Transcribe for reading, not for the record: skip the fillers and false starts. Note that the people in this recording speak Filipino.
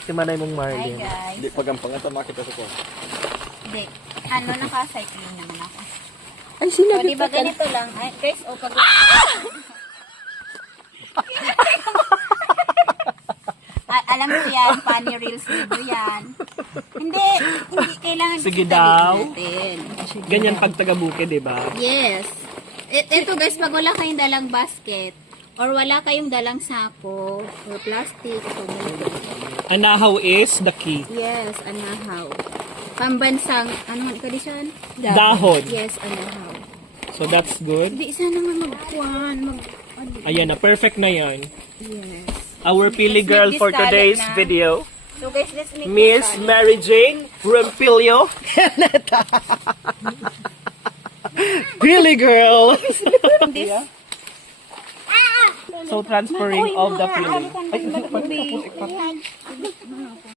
Si Manay mong Hi Marlin. guys. Hindi pagampangan ta makita sa ko. Hindi. Ano, naka-cycling naman ako. Ay, So, sinabi di ba ganito lang? Ay, guys, o pag... Alam ko yan, funny reels video yan. Hindi kailangan Sige sabihin daw. natin. Ganyan pag taga-buke, di ba? Yes. Ito guys, pag wala kayong dalang basket, or wala kayong dalang sako, or plastic, so Anahaw is the key. yes, anahaw. Pambansang, ano man tradisyon? Dahon. Yes, anahaw. So that's good. Hindi, sana naman Ayan na, perfect na yan. yes. Our pili Let's girl make this for today's salad na. video, So guys, let's make Miss this Mary Jane Rampilio. Pili girl. this. So transferring of the pili. Ay,